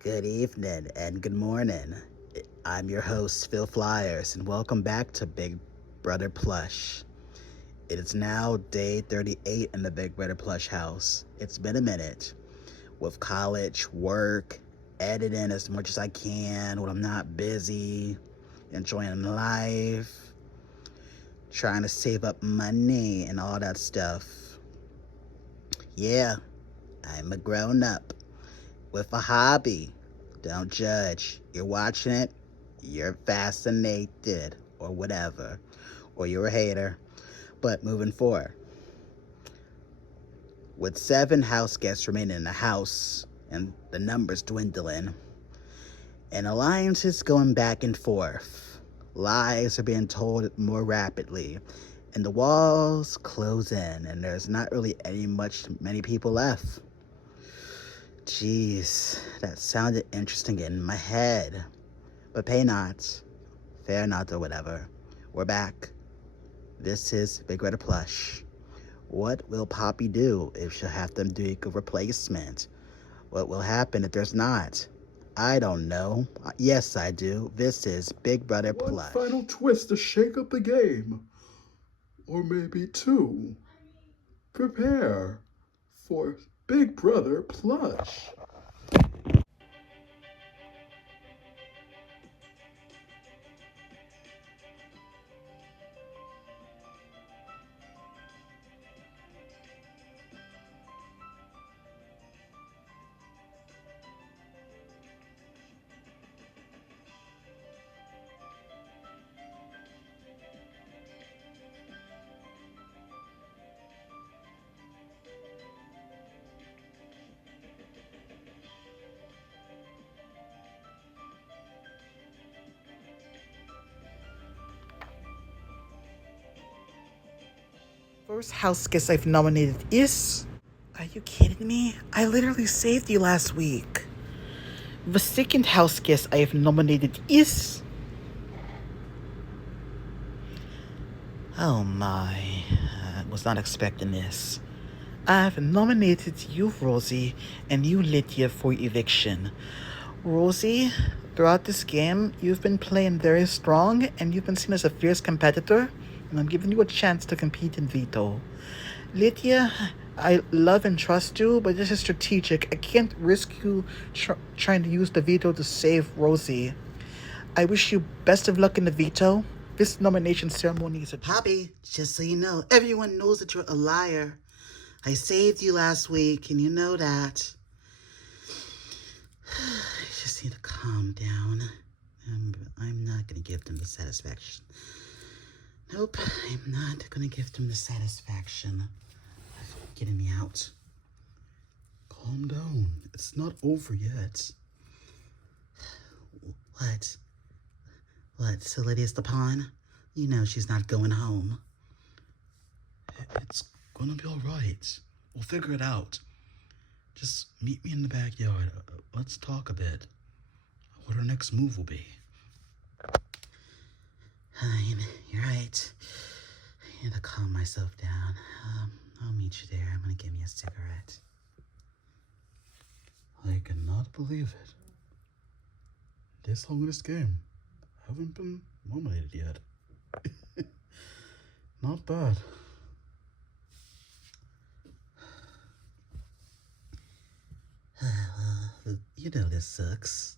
Good evening and good morning. I'm your host, Phil Flyers, and welcome back to Big Brother Plush. It is now day 38 in the Big Brother Plush house. It's been a minute with college, work, editing as much as I can when I'm not busy, enjoying life, trying to save up money and all that stuff. Yeah, I'm a grown up with a hobby. Don't judge. You're watching it, you're fascinated, or whatever. Or you're a hater. But moving forward, with 7 house guests remaining in the house and the numbers dwindling, and alliances going back and forth, lies are being told more rapidly, and the walls close in, and there's not really many people left. Jeez, that sounded interesting in my head. But pay not, fear not, or whatever. We're back. This is Big Red Plush. What will Poppy do if she'll have to do a replacement? What will happen if there's not? I don't know. Yes, I do. This is Big Brother Plush. One final twist to shake up the game. Or maybe 2. Prepare for Big Brother Plush. First house guest I've nominated is... Are you kidding me? I literally saved you last week. The second house guest I have nominated is... Oh my, I was not expecting this. I've nominated you, Rosie, and you, Lydia, for eviction. Rosie, throughout this game, you've been playing very strong, and you've been seen as a fierce competitor, and I'm giving you a chance to compete in Veto. Lydia, I love and trust you, but this is strategic. I can't risk you trying to use the Veto to save Rosie. I wish you best of luck in the Veto. This nomination ceremony is a... Poppy, just so you know, everyone knows that you're a liar. I saved you last week, and you know that. I just need to calm down. I'm not going to give them the satisfaction. Nope, I'm not going to give them the satisfaction of getting me out. Calm down. It's not over yet. What? What, so Lydia's the pawn? You know she's not going home. It's gonna be alright. We'll figure it out. Just meet me in the backyard. Let's talk a bit. What our next move will be. Fine, you're right. I need to calm myself down. I'll meet you there. I'm gonna give me a cigarette. I cannot believe it. This long in this game. Haven't been nominated yet. Not bad. You know this sucks.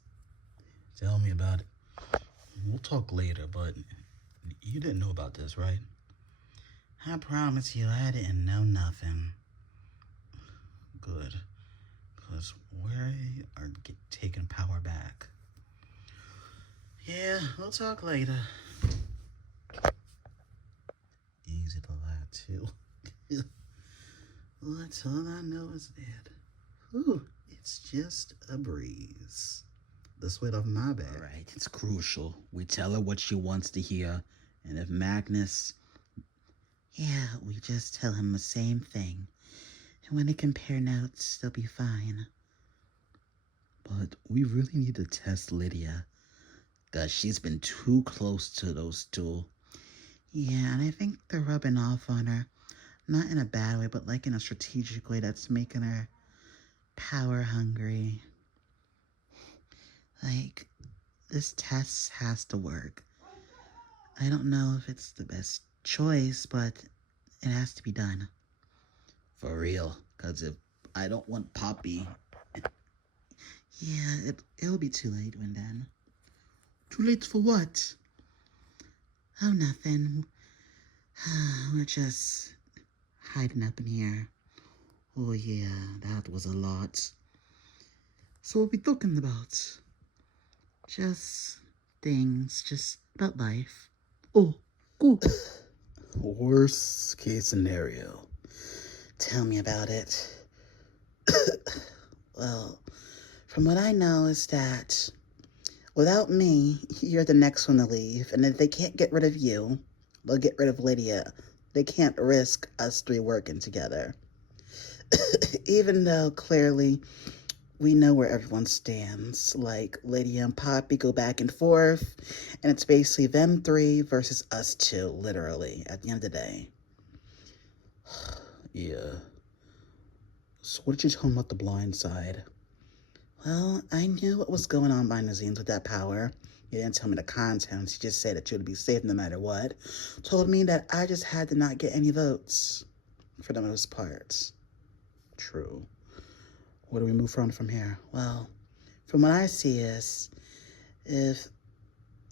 Tell me about it. We'll talk later, but you didn't know about this, right? I promise you I didn't know nothing. Good. Because we are taking power back. Yeah, we'll talk later. Easy to lie to. Well, that's all I know is that. Whew, it's just a breeze. The sweat off my back. All right, it's crucial. We tell her what she wants to hear. And if Magnus... Yeah, we just tell him the same thing. And when they compare notes, they'll be fine. But we really need to test Lydia. Because she's been too close to those two. Yeah, and I think they're rubbing off on her. Not in a bad way, but like in a strategic way that's making her power hungry. Like, this test has to work. I don't know if it's the best choice, but it has to be done. For real, because if I don't want Poppy... Yeah, it'll be too late when then. Too late for what? Oh, nothing. We're just hiding up in here. Oh yeah, that was a lot. So what we talking about? Just things, just about life. Oh, cool. Worst case scenario. Tell me about it. Well, from what I know is that without me, you're the next one to leave. And if they can't get rid of you, they'll get rid of Lydia. They can't risk us three working together. Even though clearly we know where everyone stands. Like, Lydia and Poppy go back and forth, and it's basically them three versus us two, literally, at the end of the day. Yeah. So what did you tell him about the blind side? Well, I knew what was going on behind the scenes with that power. You didn't tell me the contents. You just said that you would be safe no matter what. Told me that I just had to not get any votes, for the most part. True. Where do we move from here? Well, from what I see is, if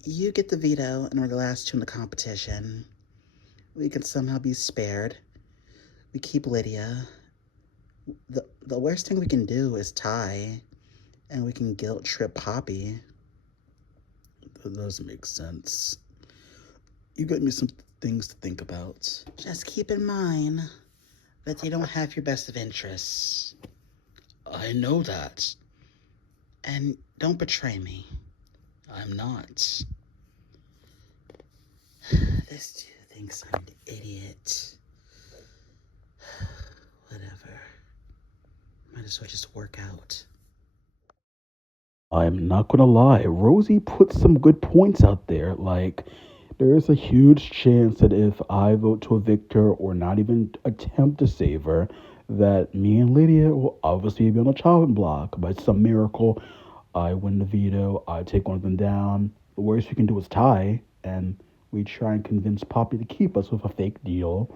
you get the veto and we're the last two in the competition, we can somehow be spared. We keep Lydia. The worst thing we can do is tie, and we can guilt trip Poppy. That does make sense. You got me some things to think about. Just keep in mind that they don't have your best of interests. I know that. And don't betray me. I'm not. This dude thinks I'm an idiot. Whatever. Might as well just work out. I'm not gonna lie, Rosie put some good points out there. Like, there's a huge chance that if I vote to evict her or not even attempt to save her, that me and Lydia will obviously be on a chopping block. By some miracle, I win the veto, I take one of them down. The worst we can do is tie, and we try and convince Poppy to keep us with a fake deal.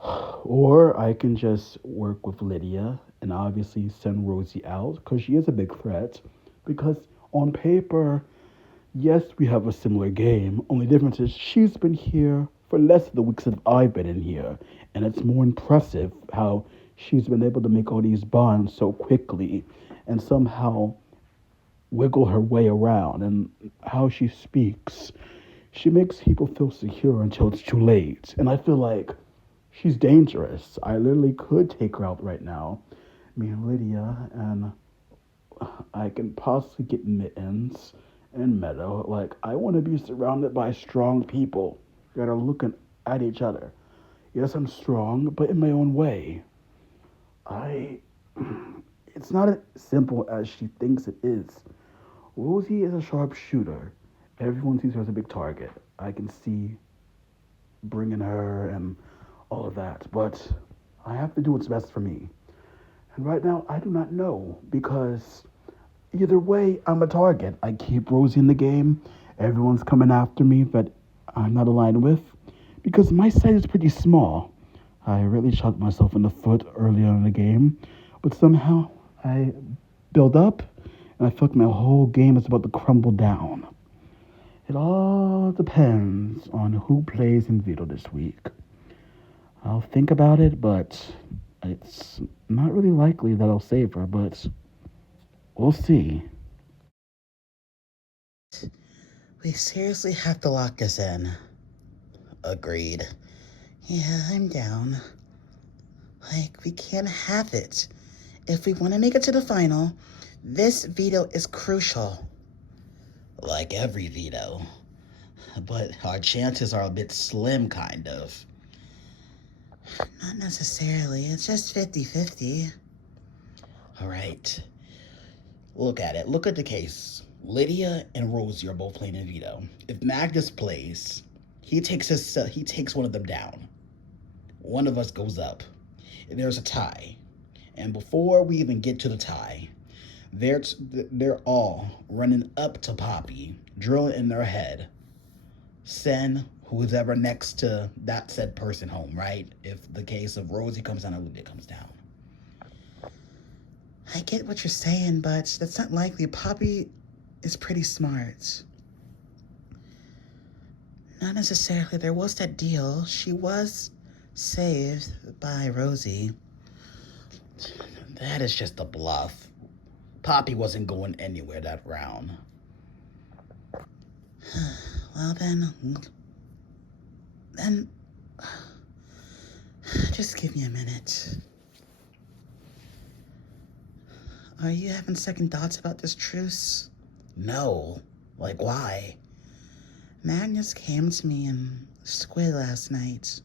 Or I can just work with Lydia and obviously send Rosie out because she is a big threat. Because on paper, yes, we have a similar game. Only difference is she's been here for less of the weeks that I've been in here. And it's more impressive how she's been able to make all these bonds so quickly and somehow wiggle her way around. And how she speaks, she makes people feel secure until it's too late. And I feel like she's dangerous. I literally could take her out right now, me and Lydia, and I can possibly get Mittens and Meadow. Like, I want to be surrounded by strong people that are looking at each other. Yes, I'm strong, but in my own way. It's not as simple as she thinks it is. Rosie is a sharpshooter. Everyone sees her as a big target. I can see bringing her and all of that, but I have to do what's best for me. And right now, I do not know, because either way, I'm a target. I keep Rosie in the game. Everyone's coming after me that I'm not aligned with, because my side is pretty small. I really shot myself in the foot earlier in the game, but somehow I build up, and I feel like my whole game is about to crumble down. It all depends on who plays in Veto this week. I'll think about it, but it's not really likely that I'll save her, but we'll see. We seriously have to lock this in. Agreed. Yeah, I'm down. Like, we can't have it. If we want to make it to the final, this veto is crucial. Like every veto. But our chances are a bit slim, kind of. Not necessarily. It's just 50-50. All right. Look at it. Look at the case. Lydia and Rosie are both playing in veto. If Magnus plays, he takes one of them down. One of us goes up. There's a tie. And before we even get to the tie, They're all running up to Poppy, drilling in their head. Send who's ever next to that said person home, right? If the case of Rosie comes down, Olivia comes down. I get what you're saying, but that's not likely. Poppy is pretty smart. Not necessarily. There was that deal. She was saved by Rosie. That is just a bluff. Poppy wasn't going anywhere that round. Well, then, just give me a minute. Are you having second thoughts about this truce? No. Like, why? Magnus came to me in Squid last night.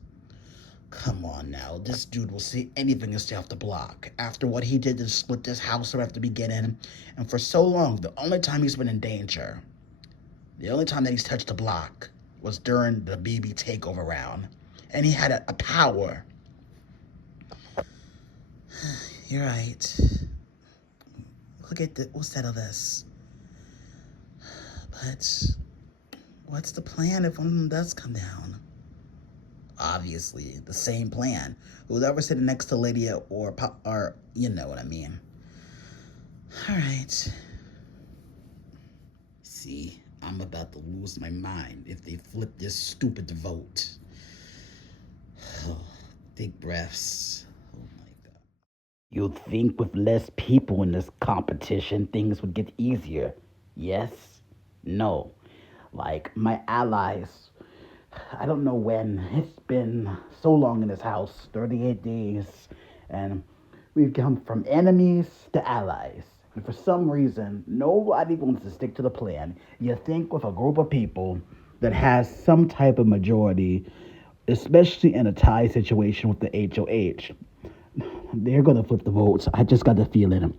Come on now, this dude will say anything to stay off the block. After what he did to split this house right at the beginning, and for so long, the only time he's been in danger, the only time that he's touched the block was during the BB takeover round. And he had a power. You're right. We'll settle this. But what's the plan if one of them does come down? Obviously, the same plan. Whoever's sitting next to Lydia or you know what I mean. All right. See, I'm about to lose my mind if they flip this stupid vote. Take breaths. Oh my God. You'd think with less people in this competition, things would get easier. Yes? No. Like, my allies, I don't know when. It's been so long in this house, 38 days, and we've come from enemies to allies. And for some reason, nobody wants to stick to the plan. You think with a group of people that has some type of majority, especially in a tie situation with the HOH, they're going to flip the votes. I just got the feeling.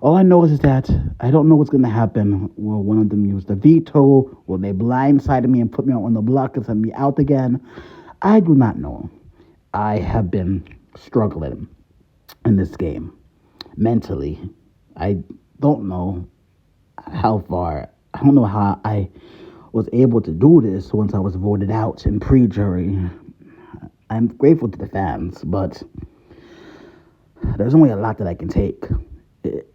All I know is that I don't know what's going to happen. Will one of them use the veto? Will they blindside me and put me on the block and send me out again? I do not know. I have been struggling in this game mentally. I don't know how far, I don't know how I was able to do this once I was voted out in pre-jury. I'm grateful to the fans, but there's only a lot that I can take,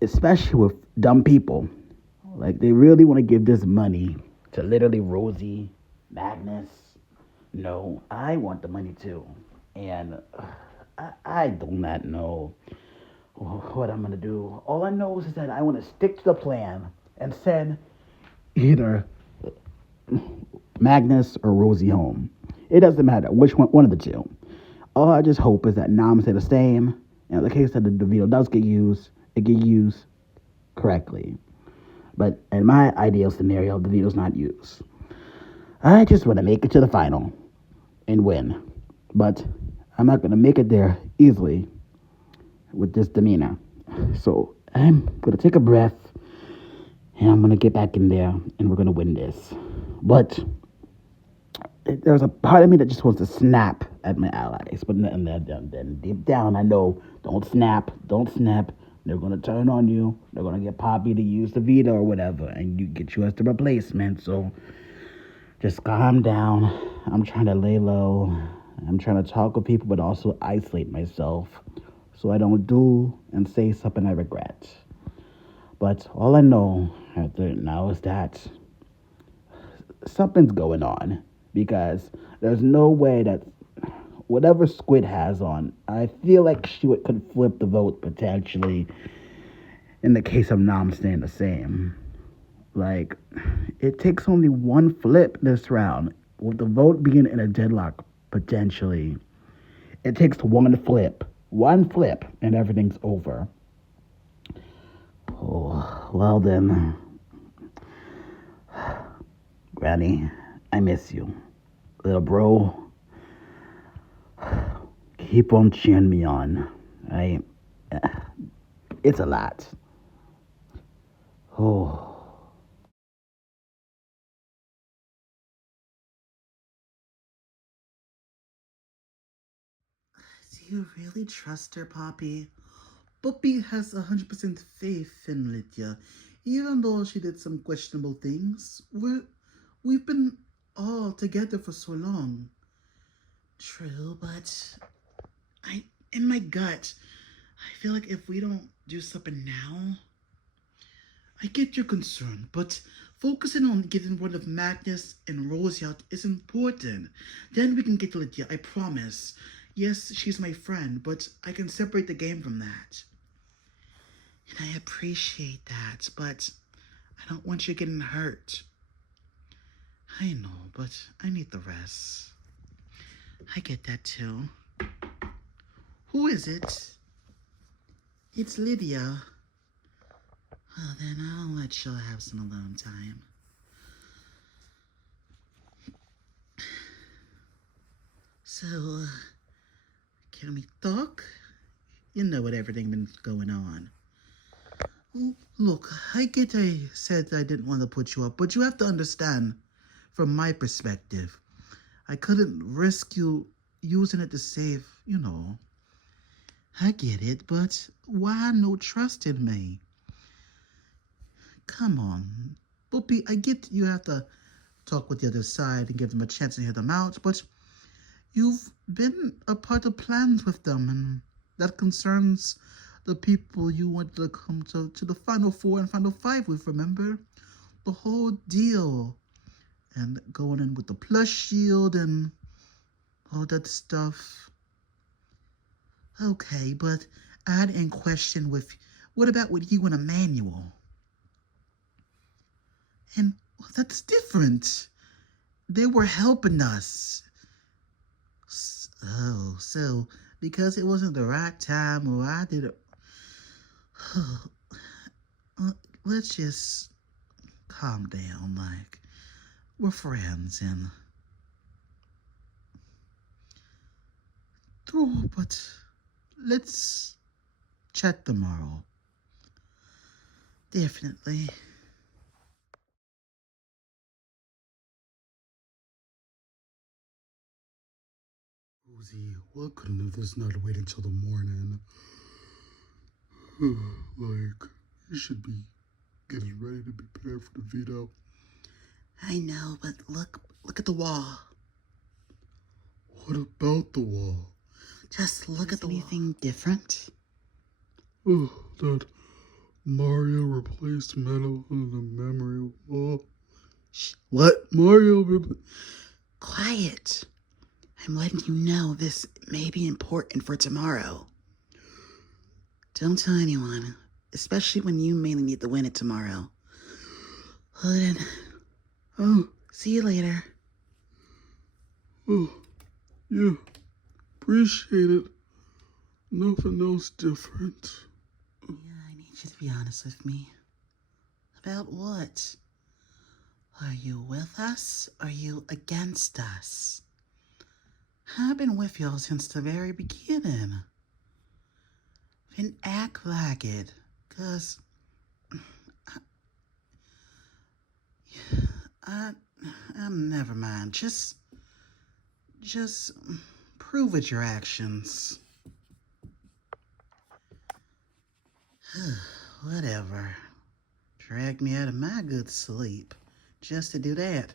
especially with dumb people. Like, they really want to give this money to literally Rosie, Magnus. No, I want the money too. And I do not know what I'm going to do. All I know is that I want to stick to the plan and send either Magnus or Rosie home. It doesn't matter which one of the two. All I just hope is that noms stay the same. And in the case that the veto does get used, it get used correctly. But in my ideal scenario, the veto's not used. I just want to make it to the final and win. But I'm not going to make it there easily with this demeanor. So I'm going to take a breath and I'm going to get back in there and we're going to win this. But there's a part of me that just wants to snap at my allies. But then deep down, I know, don't snap. They're going to turn on you. They're going to get Poppy to use the veto or whatever, and you get you as the replacement. So just calm down. I'm trying to lay low. I'm trying to talk with people, but also isolate myself so I don't do and say something I regret. But all I know now is that something's going on, because there's no way that whatever Squid has on, I feel like she could flip the vote potentially in the case of Nam staying the same. Like, it takes only one flip this round, with the vote being in a deadlock potentially. It takes one flip, and everything's over. Oh, well then, Granny, I miss you. Little bro, keep on cheering me on. It's a lot. Oh. Do you really trust her, Poppy? Puppy has 100% faith in Lydia, even though she did some questionable things. We've been all together for so long. True, but in my gut, I feel like if we don't do something now, I get your concern, but focusing on getting one of Magnus and Rosie out is important. Then we can get to Lydia, I promise. Yes, she's my friend, but I can separate the game from that. And I appreciate that, but I don't want you getting hurt. I know, but I need the rest. I get that too. Who is it? It's Lydia. Well, then I'll let you have some alone time. So, can we talk? You know what everything been going on. Look, I get I said I didn't want to put you up, but you have to understand, from my perspective, I couldn't risk you using it to save, I get it, but why no trust in me? Come on. Boopy, I get you have to talk with the other side and give them a chance to hear them out, but you've been a part of plans with them, and that concerns the people you wanted to come to the Final Four and Final Five with, remember? The whole deal. And going in with the Plush shield and all that stuff. Okay, but I'd in question what about with you and Emmanuel? And that's different. They were helping us. So because it wasn't the right time or I did it. Let's just calm down, like we're friends and. Oh, but let's chat tomorrow. Definitely. Rosie, why couldn't this not wait until the morning? Like, you should be getting ready to be prepared for the veto. I know, but look at the wall. What about the wall? Just look at the wall. Anything different? Oh, that Mario replaced Metal in the memory wall. What? Mario Quiet. I'm letting you know this may be important for tomorrow. Don't tell anyone, especially when you mainly need to win it tomorrow. Well then, see you later. Oh, yeah, appreciate it. Nothing else different. Yeah, I need you to be honest with me. About what? Are you with us? Or are you against us? I've been with y'all since the very beginning. Then act like it, 'cause never mind. Just prove it your actions. Whatever. Drag me out of my good sleep just to do that.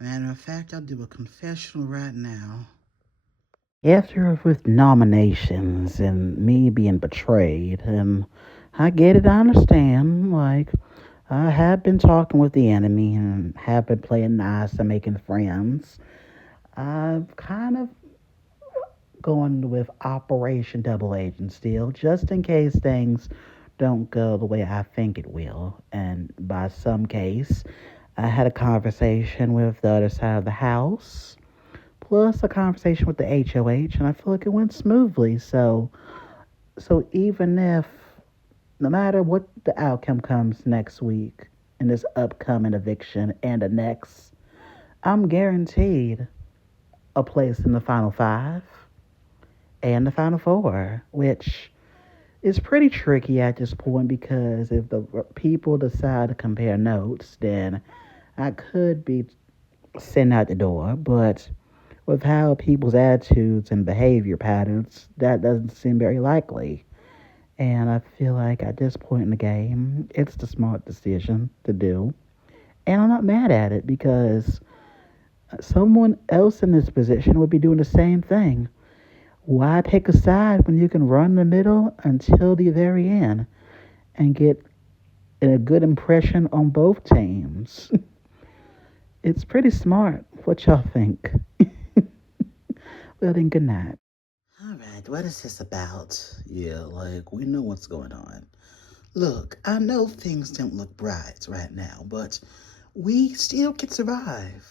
Matter of fact, I'll do a confessional right now. After with nominations and me being betrayed, and I get it, I understand, like, I have been talking with the enemy and have been playing nice and making friends. I've kind of going with Operation Double Agent still, just in case things don't go the way I think it will. And by some case, I had a conversation with the other side of the house, plus a conversation with the HOH, and I feel like it went smoothly. So even if, no matter what the outcome comes next week in this upcoming eviction and the next, I'm guaranteed a place in the Final Five and the Final Four, which is pretty tricky at this point because if the people decide to compare notes, then I could be sent out the door. But with how people's attitudes and behavior patterns, that doesn't seem very likely. And I feel like at this point in the game, it's the smart decision to do. And I'm not mad at it because someone else in this position would be doing the same thing. Why pick a side when you can run the middle until the very end and get a good impression on both teams? It's pretty smart. What y'all think? Well, then, good night. Alright, what is this about? Yeah, like, we know what's going on. Look, I know things don't look bright right now, but we still can survive.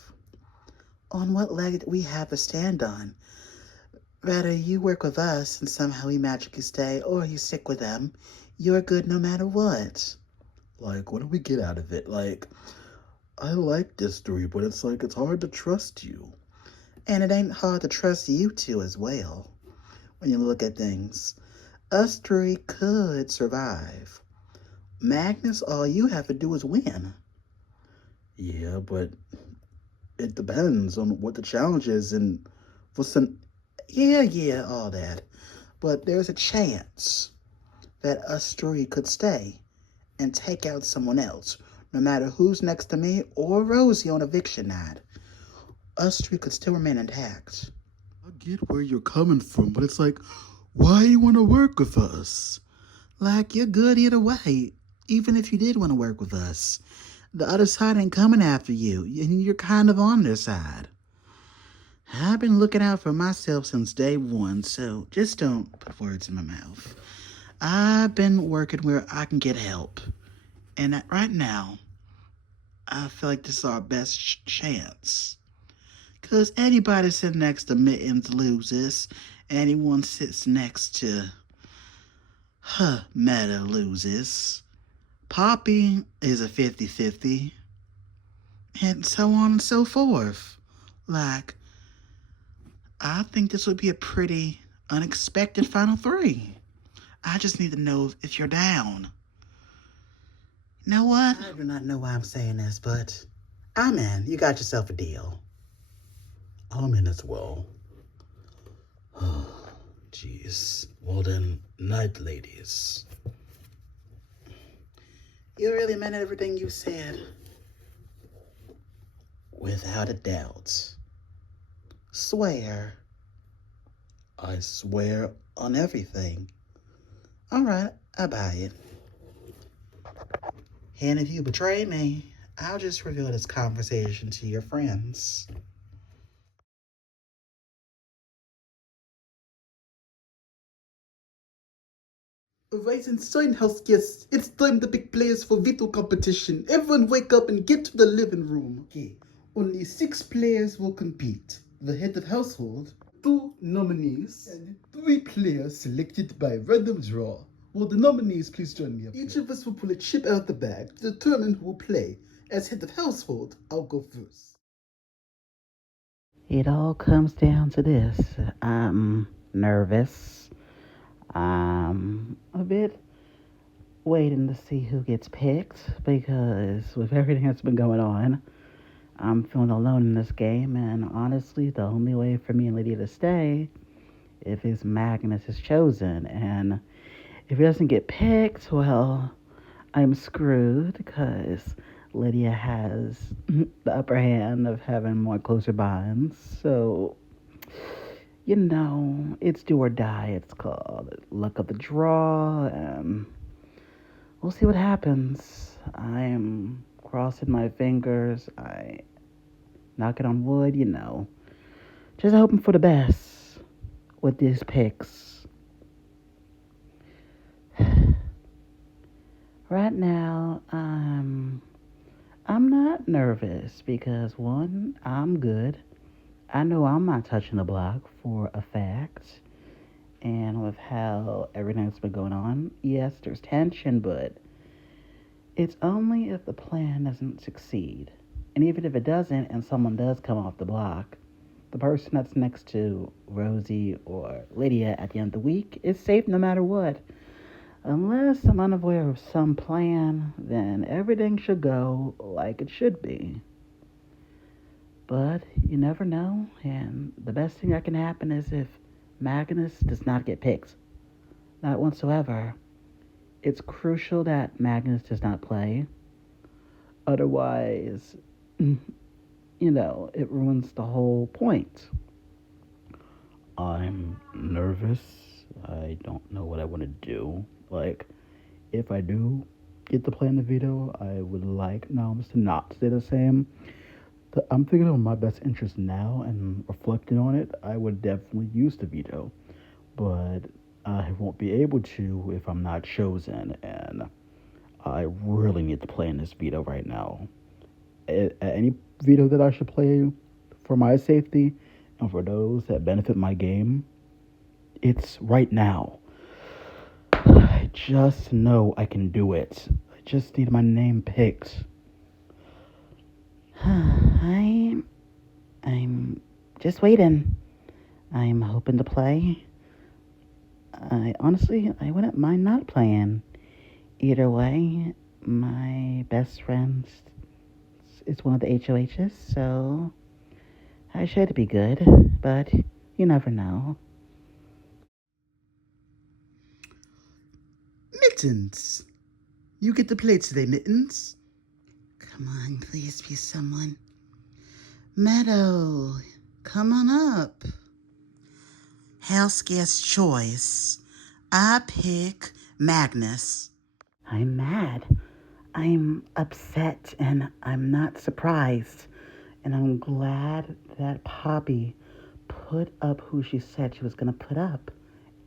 On what leg we have to stand on? Whether you work with us and somehow we magically stay, or you stick with them, you're good no matter what. Like, what do we get out of it? Like, I like this story, but it's like, it's hard to trust you. And it ain't hard to trust you two as well, when you look at things. Us three could survive. Magnus, all you have to do is win. Yeah, but it depends on what the challenge is and what's the... Yeah, all that. But there's a chance that us three could stay and take out someone else, no matter who's next to me or Rosie on eviction night. Us three could still remain intact. I get where you're coming from, but it's like, why you want to work with us? Like, you're good either way, even if you did want to work with us. The other side ain't coming after you, and you're kind of on their side. I've been looking out for myself since day one, so just don't put words in my mouth. I've been working where I can get help, and right now, I feel like this is our best chance. Because anybody sitting next to Mittens loses, anyone sits next to Meta loses. Poppy is a 50-50, and so on and so forth. Like, I think this would be a pretty unexpected final three. I just need to know if you're down. You know what? I do not know why I'm saying this, but I'm in. You got yourself a deal. I'm in as well. Oh, jeez. Well then, night, ladies. You really meant everything you said. Without a doubt. Swear. I swear on everything. Alright, I buy it. And if you betray me, I'll just reveal this conversation to your friends. Rising House guests, it's time to pick players for Veto competition. Everyone wake up and get to the living room. Okay, only 6 players will compete. The head of household, 2 nominees, and 3 players selected by random draw. Will the nominees please join me up here? Each of us will pull a chip out the bag to determine who will play. As head of household, I'll go first. It all comes down to this. I'm nervous. I'm a bit waiting to see who gets picked because with everything that's been going on, I'm feeling alone in this game. And honestly, the only way for me and Lydia to stay if Magnus is chosen. And if he doesn't get picked, well, I'm screwed because Lydia has the upper hand of having more closer bonds. So, it's do or die. It's called luck of the draw. We'll see what happens. I am crossing my fingers. I knocking on wood, just hoping for the best with these picks. Right now, I'm not nervous because one, I'm good. I know I'm not touching the block for a fact. And with how everything's been going on, yes, there's tension, but it's only if the plan doesn't succeed. And even if it doesn't and someone does come off the block, the person that's next to Rosie or Lydia at the end of the week is safe no matter what. Unless I'm unaware of some plan, then everything should go like it should be. But you never know, and the best thing that can happen is if Magnus does not get picked. Not whatsoever. It's crucial that Magnus does not play. Otherwise, it ruins the whole point. I'm nervous. I don't know what I want to do. Like, if I do get to play in the veto, I would like noms to not stay the same. I'm thinking of my best interest now and reflecting on it. I would definitely use the veto, but I won't be able to if I'm not chosen, and I really need to play in this veto right now. Any veto that I should play for my safety and for those that benefit my game, it's right now. I just know I can do it. I just need my name picked. I'm just waiting. I'm hoping to play. I wouldn't mind not playing. Either way, my best friend is one of the HOHs, so I should be good, but you never know. Mittens! You get to play today, Mittens. Come on, please be someone. Meadow, come on up. House guest choice. I pick Magnus. I'm mad. I'm upset and I'm not surprised. And I'm glad that Poppy put up who she said she was going to put up.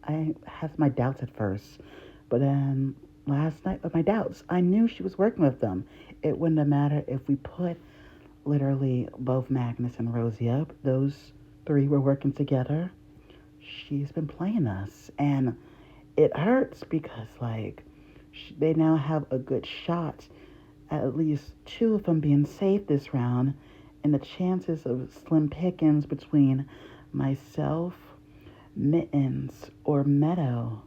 I had my doubts at first, but then last night with my doubts, I knew she was working with them. It wouldn't have mattered if we put literally both Magnus and Rosie up. Those three were working together. She's been playing us, and it hurts because they now have a good shot at least two of them being safe this round, and the chances of slim pickings between myself, Mittens, or Meadow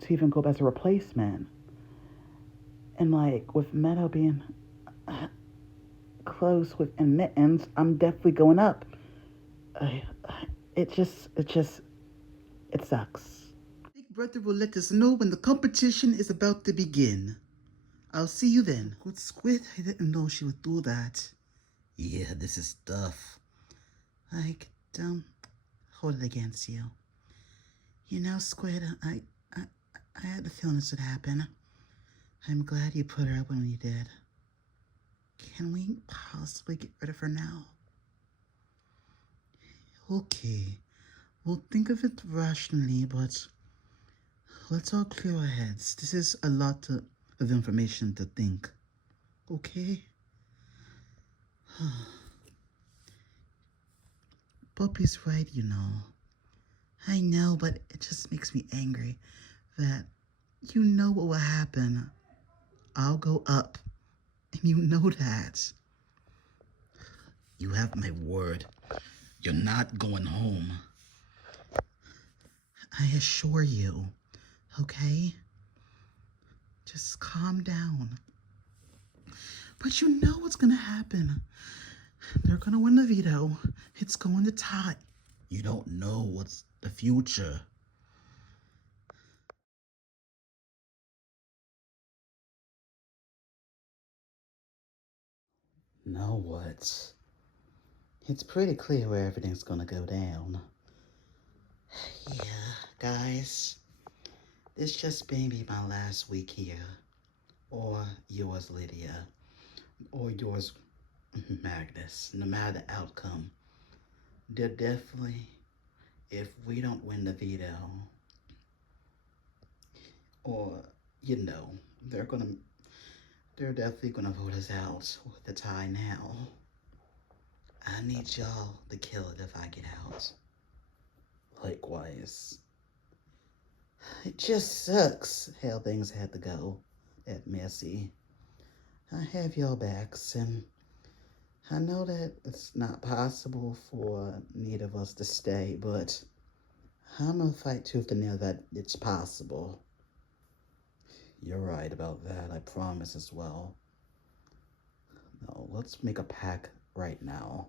to even go up as a replacement. And with Meadow being close with Mittens, I'm definitely going up. It sucks. Big Brother will let us know when the competition is about to begin. I'll see you then. Good Squid, I didn't know she would do that. Yeah, this is tough. Don't hold it against you. You know, Squid, I had a feeling this would happen. I'm glad you put her up when you did. Can we possibly get rid of her now? Okay, we'll think of it rationally, but let's all clear our heads. This is a lot of information to think. Okay? Puppy's right, you know. I know, but it just makes me angry that you know what will happen. I'll go up, and you know that. You have my word. You're not going home. I assure you, okay? Just calm down. But you know what's gonna happen. They're gonna win the veto. It's going to tie. You don't know what's the future. Know what? It's pretty clear where everything's gonna go down. Yeah, guys. This just may be my last week here. Or yours, Lydia. Or yours, Magnus. No matter the outcome. They're definitely, if we don't win the veto, or, they're definitely gonna vote us out with the tie now. I need y'all to kill it if I get out. Likewise. It just sucks how things had to go that messy. I have y'all backs, and I know that it's not possible for neither of us to stay, but I'm gonna fight tooth and nail that it's possible. You're right about that, I promise as well. No, let's make a pact right now.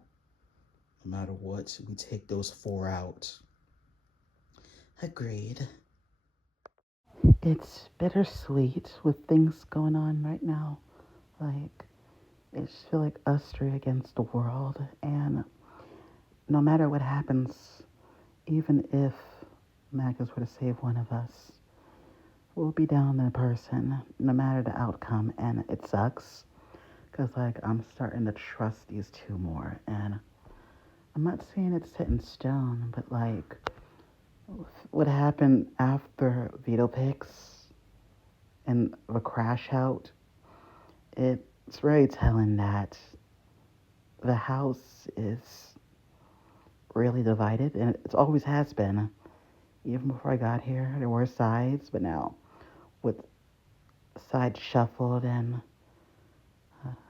No matter what, we take those four out. Agreed. It's bittersweet with things going on right now. Like, I just feel like us three against the world. And no matter what happens, even if Magus were to save one of us, we'll be down in person no matter the outcome. And it sucks because, like, I'm starting to trust these two more. And I'm not saying it's set in stone, but, like, what happened after Veto picks and the crash out, it's very telling that the house is really divided, and it always has been. Even before I got here, there were sides, but now with sides shuffled, and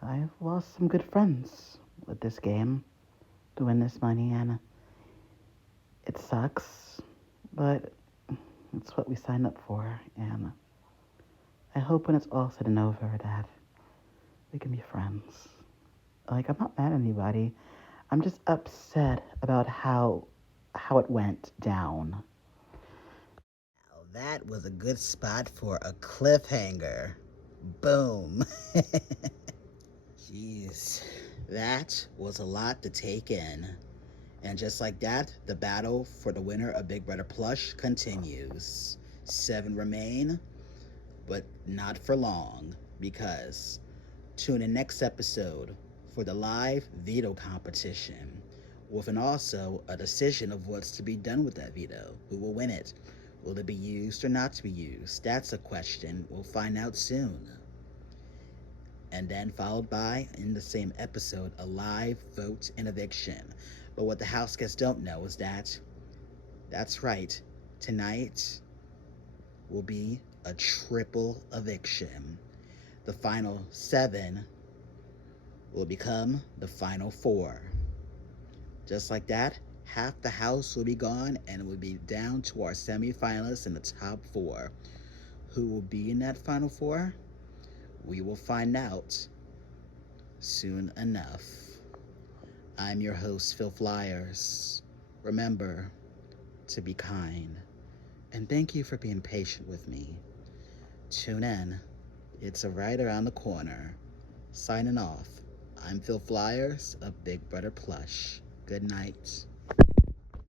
I've lost some good friends with this game, doing this money, and it sucks, but it's what we signed up for, and I hope when it's all said and over that we can be friends. Like, I'm not mad at anybody. I'm just upset about how it went down. Now, that was a good spot for a cliffhanger. Boom. Jeez, that was a lot to take in. And just like that, the battle for the winner of Big Brother Plush continues. 7 remain, but not for long, because tune in next episode for the live veto competition, with an also a decision of what's to be done with that veto. Who will win it? Will it be used or not to be used? That's a question we'll find out soon. And then followed by, in the same episode, a live vote and eviction. But what the house guests don't know is that's right, tonight will be a triple eviction. The final 7 will become the final 4. Just like that, half the house will be gone, and it will be down to our semifinalists in the top 4. Who will be in that final 4? We will find out soon enough. I'm your host, Phil Flyers. Remember to be kind, and thank you for being patient with me. Tune in. It's right around the corner. Signing off. I'm Phil Flyers of Big Brother Plush. Good night.